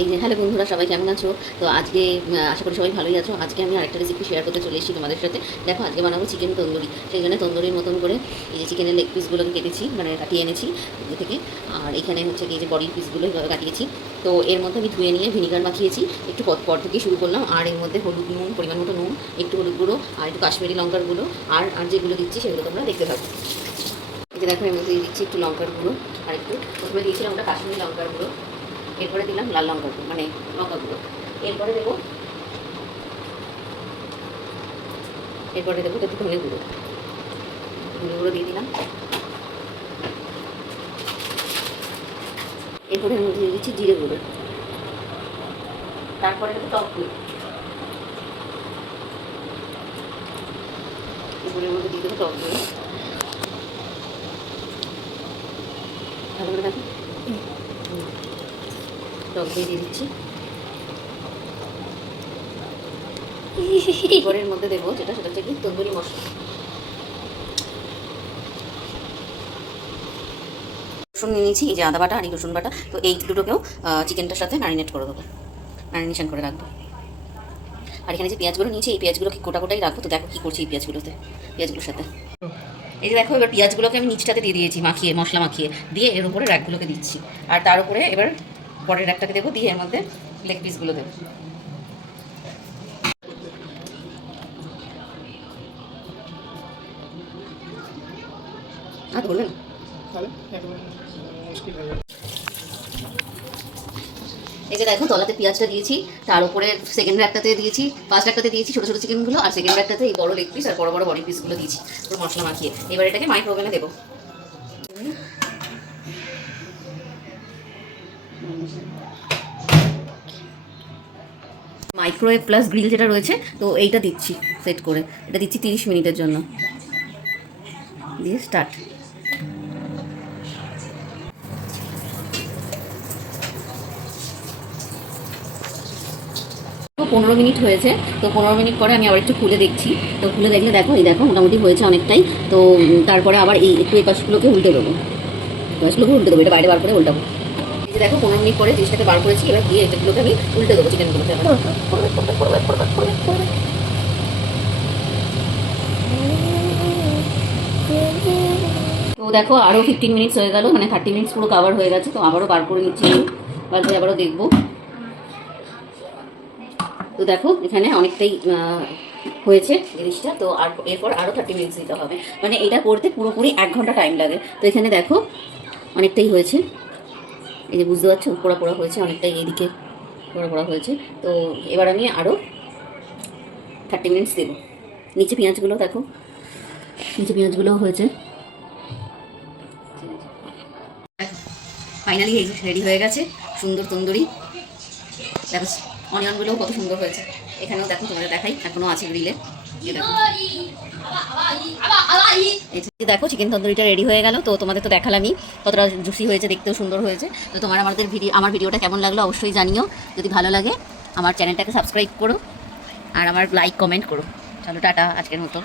এই যে হ্যালো বন্ধুরা, সবাই কেমন আছো? তো আজকে আশা করি সবাই ভালোই আছো। আজকে আমি আরেকটা রেসিপি শেয়ার করতে চলে এসেছি তোমাদের সাথে। দেখো, আজকে বানাবো চিকেন তন্দুরি। সেই জন্য তন্দুরির মতন করে এই যে চিকেনের লেগ পিসগুলোকে কেটেছি, মানে কাটিয়ে এনেছি এগুলো থেকে। আর এখানে হচ্ছে এই যে বডির পিসগুলো কাটিয়েছি। তো এর মধ্যে আমি ধুয়ে নিয়ে ভিনিগার মাখিয়েছি। একটু পর থেকে শুরু করলাম। আর এর মধ্যে হলুদ নুন, পরিমাণ মতো নুন, একটু হলুদ গুঁড়ো আর একটু কাশ্মীরি লঙ্কার গুঁড়ো আর যেগুলো দিচ্ছি সেগুলো তোমরা দেখতে থাকো। এই যে দেখো, এর মধ্যে দিচ্ছি একটু লঙ্কার গুঁড়ো আর একটু, প্রথমে দিয়েছিলাম ওটা কাশ্মীরি লঙ্কার গুঁড়ো, এরপরে দিলাম লাল লঙ্কা গুঁড়ো, মানে লঙ্কা গুঁড়ো। এরপরে দেবো একটু ধনে গুঁড়ো, দিয়ে দিলাম। এরপরে আমি দিয়ে দিচ্ছি জিরে গুঁড়ো। তারপরে দেবো টক দই। এরপরের মধ্যে দিয়ে দেবো টক দই। ভালো করে দেখো, টক দই দিয়ে দিচ্ছি। এরপরের মধ্যে দেবো সেটা হচ্ছে কি তন্দুরি মশলা। রসুন নিয়ে নিয়েছি, এই যে আদা বাটা আর এই রসুন বাটা। তো এই দুটোকেও চিকেনটার সাথে ম্যারিনেট করে দেবো, ম্যারিনেশন করে রাখবো। আর এখানে যে পেঁয়াজগুলো নিয়েছি, এই পেঁয়াজগুলোকে গোটাই রাখবো। তো দেখো কী করছি এই পেঁয়াজগুলোর সাথে। এই যে দেখো, এবার পেঁয়াজগুলোকে আমি নিচটাতে দিয়ে দিয়েছি, মাখিয়ে মশলা মাখিয়ে দিয়ে এর উপরে র্যাকগুলোকে দিচ্ছি। আর তার উপরে এবার পরের র্যাকটাকে দেবো, দিয়ে এর মধ্যে লেগ পিসগুলো দেবো। বললেন এই যে দেখো, তলাতে পেঁয়াজটা দিয়েছি, তার উপরে সেকেন্ড র্যাকটাতে দিয়েছি, ফার্স্ট র্যাকটাতে দিয়েছি ছোটো ছোটো চিকেনগুলো, আর সেকেন্ড র্যাকটাতে এই বড় লেগ পিস আর বড় বডি পিসগুলো দিয়েছি পুরো মশলা মাখিয়ে। এবার এটাকে মাইক্রোওভেনে দেবো। মাইক্রোওয়েভ প্লাস গ্রিল যেটা রয়েছে, তো এইটা দিচ্ছি সেট করে, এটা দিচ্ছি 30 মিনিটের জন্য। দিয়ে স্টার্ট। 15 মিনিট হয়েছে। তো 15 মিনিট পরে আমি আবার একটু খুলে দেখছি। তো খুলে দেখলে দেখো, এই দেখো মোটামুটি হয়েছে অনেকটাই। তো তারপরে আবার একটু এই পাশগুলোকে উল্টে দেবো, এটা বাইরে বার করে উল্টাবো। এই যে দেখো, 15 মিনিট পরে জিনিসটাকে বার করেছি। এবার দিয়ে এগুলোকে আমি উল্টে দেবো, চিকেনগুলোকে। তো দেখো, আরও 15 মিনিটস হয়ে গেল, মানে 30 মিনিটস পুরো কাভার হয়ে গেছে। তো আবারও বার করে নিচ্ছি, বার করে আবারও দেখবো। তো দেখো, এখানে অনেকটাই হয়েছে জিনিসটা। তো আর এরপর আরও 30 মিনিটস দিতে হবে, মানে এটা করতে পুরোপুরি 1 ঘন্টা টাইম লাগে। তো এখানে দেখো অনেকটাই হয়েছে, এই যে বুঝতে পারছো, পোড়া হয়েছে অনেকটাই, এইদিকে পোড়া হয়েছে। তো এবার আমি আরও 30 মিনিটস দেবো। নিচে পেঁয়াজগুলো দেখো, নিচে পেঁয়াজগুলোও হয়েছে। ফাইনালি এই রেডি হয়ে গেছে সুন্দর তন্দুরি। দেখো অনিয়নগুলোও কত সুন্দর হয়েছে। এখানেও দেখো, তোমাদের দেখাই, এখনও আছে গ্রিলে। দেখো চিকেন তন্দুরিটা রেডি হয়ে গেল। তো তোমাদের তো দেখালামই কতটা জুসি হয়েছে, দেখতেও সুন্দর হয়েছে। তো তোমার আমার ভিডিওটা কেমন লাগলো অবশ্যই জানিও। যদি ভালো লাগে আমার চ্যানেলটাকে সাবস্ক্রাইব করো আর আমার লাইক কমেন্ট করো। চলো টাটা আজকের মতো।